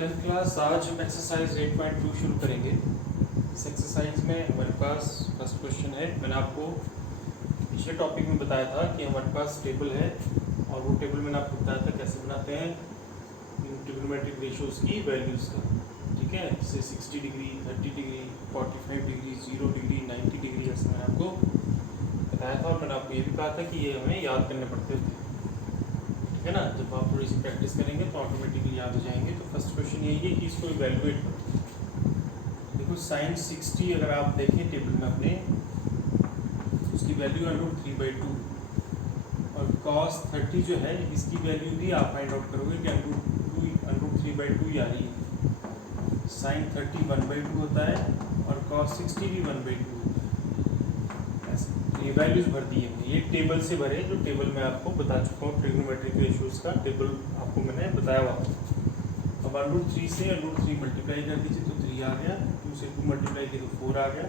Tenth class आज हम exercise 8.2 शुरू करेंगे। इस एक्सरसाइज में हमारे पास फर्स्ट क्वेश्चन है। मैंने आपको पिछले टॉपिक में बताया था कि हमारे पास टेबल है और वो टेबल मैंने आपको बताया था कैसे बनाते हैं ट्रिग्नोमेट्रिक रेशियोज़ की वैल्यूज़ का। ठीक है, जैसे 60 degree, 30 degree, 45 degree, 0 degree, 90 degree, ऐसे मैंने आपको बताया था। और मैंने आपको ये भी कहा था कि ये हमें याद करने पड़ते थे। ठीक है ना, जब आप थोड़ी सी प्रैक्टिस करेंगे तो ऑटोमेटिकली याद हो जाएंगे। तो फर्स्ट क्वेश्चन यही है कि इसको इवेल्युएट करो। देखो साइन 60 अगर आप देखें टेबल में अपने, उसकी वैल्यू है √3/2 और cos 30 जो है इसकी वैल्यू भी आप फाइंड आउट करोगे कि √3/2 आ रही है। साइन 30 1/2 होता है और cos 60 भी 1/2 होता है। ये वैल्यूज भर दी है, ये टेबल से भरे, जो टेबल मैं आपको बता चुका हूँ ट्रिग्नोमेट्रिक रेशियोज़ का टेबल आपको मैंने बताया हुआ। अब √3 से √3 मल्टीप्लाई कर दीजिए तो 3 आ गया, 2 से 2 मल्टीप्लाई किए तो 4 आ गया,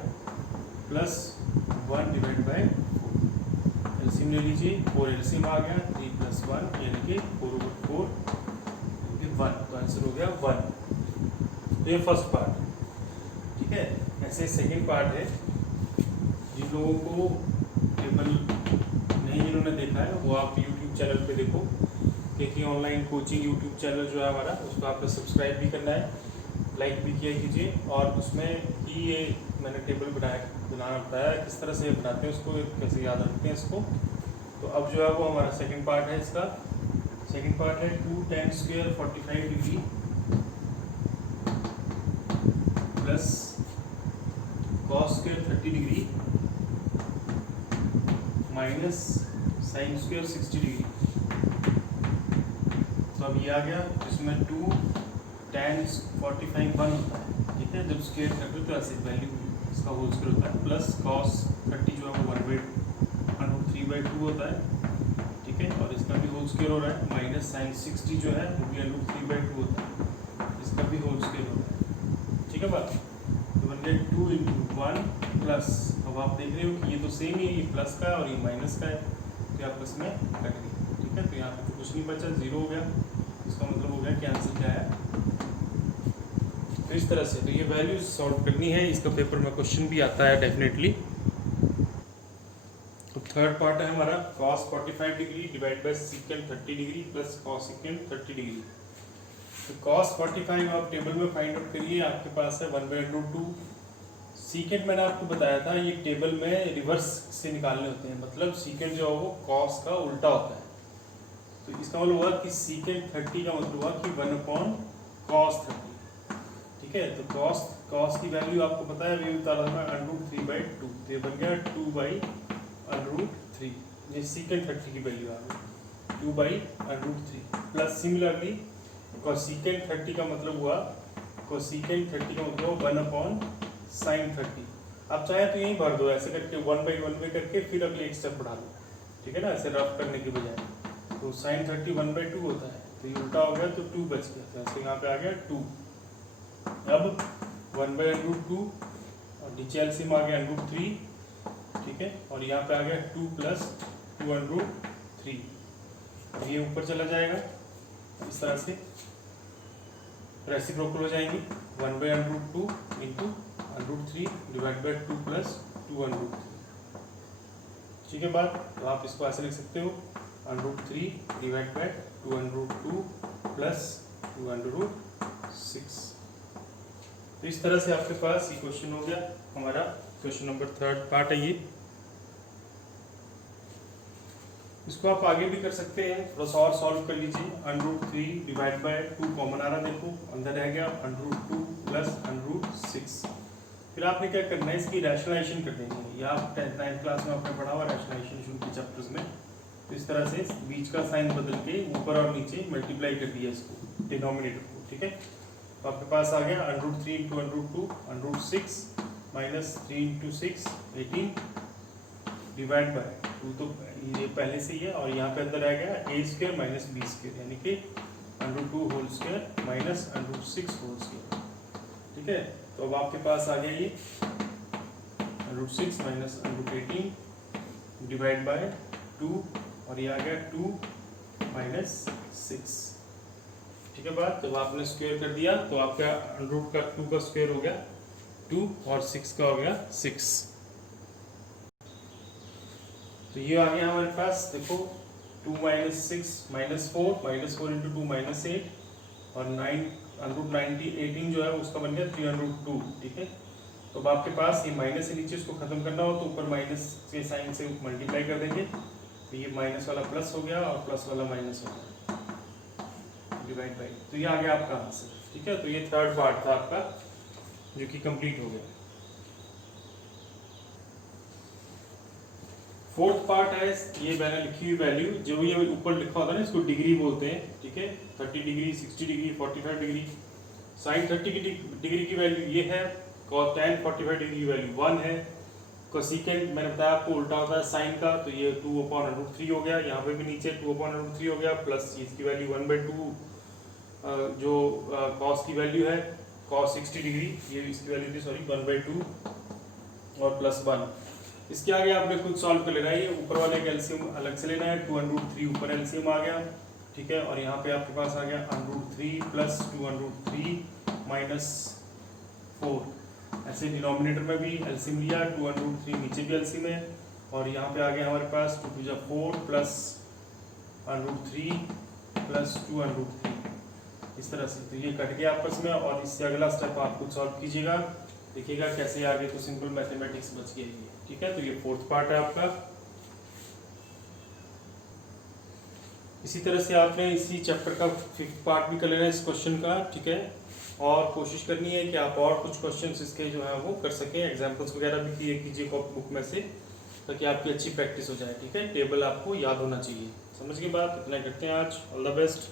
प्लस 1 डिवाइड बाय 4। एलसीएम ले लीजिए, 4 एलसीएम आ गया, 3 + 1 यानी कि 4/4 1, तो आंसर हो गया 1। तो ये फर्स्ट पार्ट। ठीक है, ऐसे सेकेंड पार्ट है। जिन लोगों को टेबल नहीं जिन्होंने देखा है वो आप यूट्यूब चैनल पे देखो, देखिए ऑनलाइन कोचिंग यूट्यूब चैनल जो है हमारा, उसको आपको सब्सक्राइब भी करना है, लाइक भी किया कीजिए। और उसमें ही ये मैंने टेबल बनाना बताया, किस तरह से बनाते हैं उसको, कैसे याद रखते हैं इसको। तो अब जो है वो हमारा सेकंड पार्ट है। इसका सेकंड पार्ट है 2 tan² 45 degree plus cos² 30 degree minus sin² 60 degree. तो अब ये आ गया, जिसमें 2 tan 45 1 होता है। ठीक है, जब स्क्वायर करते हो तो ऐसे वैल्यू इसका होल स्क्वायर होता है, प्लस cos 30 जो है वो 1/√3/2 होता है। ठीक है, और इसका भी होल स्क्वायर हो रहा है, माइनस sin 60 जो है वो भी √3/2 होता है, इसका भी होल स्क्वायर हो रहा है। ठीक है बात, तो बन गया 2 × 1 प्लस, अब आप देख रहे हो कि ये तो सेम ही है, ये प्लस का है और ये माइनस का है, तो आपस में कट गया। ठीक है, तो यहाँ पे तो कुछ नहीं बचा, 0 हो गया। इसका मतलब हो गया कि आंसर क्या है। तो इस तरह से तो ये वैल्यूज सॉल्व करनी है, इसका पेपर में क्वेश्चन भी आता है डेफिनेटली। तो थर्ड पार्ट है हमारा cos 45 degree divide by secant 30 degree plus cos secant 30 degree. तो cos 45 आप टेबल में फाइंड आउट करिए, आपके पास है 1/√2। सीकेंट मैंने आपको बताया था ये टेबल में रिवर्स से निकालने होते हैं, मतलब सीकेंट जो है वो कॉस का उल्टा होता है। तो इसका मतलब हुआ कि सीकेंट 30 का मतलब हुआ कि 1/cos 30। ठीक है, तो cos की वैल्यू आपको पता है, अभी बता रहा था √3/2, तो ये बन गया 2/√3। ये सीकेंट 30 की वैल्यू आ गई 2/√3 प्लस सिमिलरली cosecant 30 का मतलब हुआ, cosecant 30 का मतलब 1/sin 30। आप चाहे तो यहीं भर दो ऐसे करके 1/1 में करके, फिर अगले एक स्टेप बढ़ा लो। ठीक है ना, ऐसे रफ करने की बजाय। तो sin 30 1/2 होता है, तो ये उल्टा हो गया तो 2 बच गया, तो ऐसे यहाँ पे आ गया 2। अब 1/√2 और नीचे एलसीएम आ गया √3। ठीक है, और यहाँ पे आ गया 2 + 2/3। तो ये ऊपर चला जाएगा इस तरह से, रेसिप्रोकल हो जाएंगे 1/√2 × √3 डिवाइड बाय 2 + 2/3। ठीक है बात, तो आप इसको ऐसे लिख सकते हो √3 डिवाइड बाय 2/2 प्लस 2/6। तो इस तरह से आपके पास ये क्वेश्चन हो गया हमारा, क्वेश्चन नंबर थर्ड पार्ट है ये। इसको आप आगे भी कर सकते हैं, थोड़ा सा और सॉल्व कर लीजिए। √3 डिवाइड बाय 2 कॉमन आ रहा, देखो अंदर रह गया √2 प्लस √6। फिर आपने क्या करना है, इसकी रैशनलाइजेशन कर देनी है। या आप 9th क्लास में आपने पढ़ा हुआ रैशनलाइजेशन शुरू के चैप्टर्स में। तो इस तरह से बीच का साइन बदल के ऊपर और नीचे मल्टीप्लाई कर दिया इसको, डिनोमिनेटर को। ठीक है, तो आपके पास आ गया √3 × √2 √6 माइनस 3 × 6 18 डिवाइड बाय 2, तो ये पहले से ही है, और यहाँ पे अंदर आ गया a² माइनस b², यानी कि √2² माइनस √6²। ठीक है, तो अब आपके पास आ गया ये √6 माइनस √18 डिवाइड बाय 2, और ये आ गया 2 - 6। ठीक है बात। जब आपने स्क्वायर कर दिया तो आपका रूट का 2 का स्क्वायर हो गया 2 और 6 का हो गया 6। तो ये आ गया हमारे पास, देखो 2 माइनस 6 -4 इंटू 2 -8 और 9 रूट 18 जो है उसका बन गया 3√2। ठीक है, तो अब आपके पास ये माइनस से नीचे इसको खत्म करना हो तो ऊपर माइनस के साइन से मल्टीप्लाई कर देंगे, तो ये माइनस वाला प्लस हो गया और प्लस वाला माइनस हो गया, डिवाइड बाई। तो ये आ गया आपका आंसर। ठीक है, तो ये थर्ड पार्ट था आपका जो कि कंप्लीट हो गया। फोर्थ पार्ट है, ये मैंने लिखी हुई वैल्यू, जो ये ऊपर लिखा होता है ना इसको डिग्री बोलते हैं। ठीक है, 30 degree, 60 degree, 45 degree. Sine 30 degree की वैल्यू ये है, tan 45 डिग्री की वैल्यू 1 है। कोसेकेंट मैंने बताया आपको उल्टा होता है साइन का, तो ये 2/√3 हो गया। यहाँ पे भी नीचे 2/√3 हो गया, प्लस इसकी वैल्यू 1/2 जो कॉस की वैल्यू है, कॉस 60 डिग्री, ये इसकी वैल्यू थी सॉरी 1/2 और प्लस 1। इसके आगे आपने खुद सॉल्व कर लेना है, ये ऊपर वाले का एलसीएम अलग से लेना है। 2√3 ऊपर एलसीएम आ गया। ठीक है, और यहाँ पे आपके पास आ गया √3 प्लस 2√3 माइनस 4। ऐसे डिनोमिनेटर में भी एलसीएम लिया, 2√3 नीचे भी एलसीएम है, और यहाँ पे आ गया हमारे पास 2 2 4 प्लस √3 प्लस 2√3, इस तरह से। तो ये कट गया आपस में, और इससे अगला स्टेप आप खुद सॉल्व कीजिएगा, देखिएगा कैसे आगे तो सिंपल मैथमेटिक्स बच गई है। ठीक है, तो ये फोर्थ पार्ट है आपका। इसी तरह से आपने इसी चैप्टर का फिफ्थ पार्ट भी कर लेना है इस क्वेश्चन का। ठीक है, और कोशिश करनी है कि आप और कुछ क्वेश्चंस इसके जो है वो कर सकें, एग्जांपल्स वगैरह भी किए कीजिए कॉपी बुक में से, ताकि आपकी अच्छी प्रैक्टिस हो जाए। ठीक है, टेबल आपको याद होना चाहिए। समझ के बात, इतना करते हैं आज। All the best.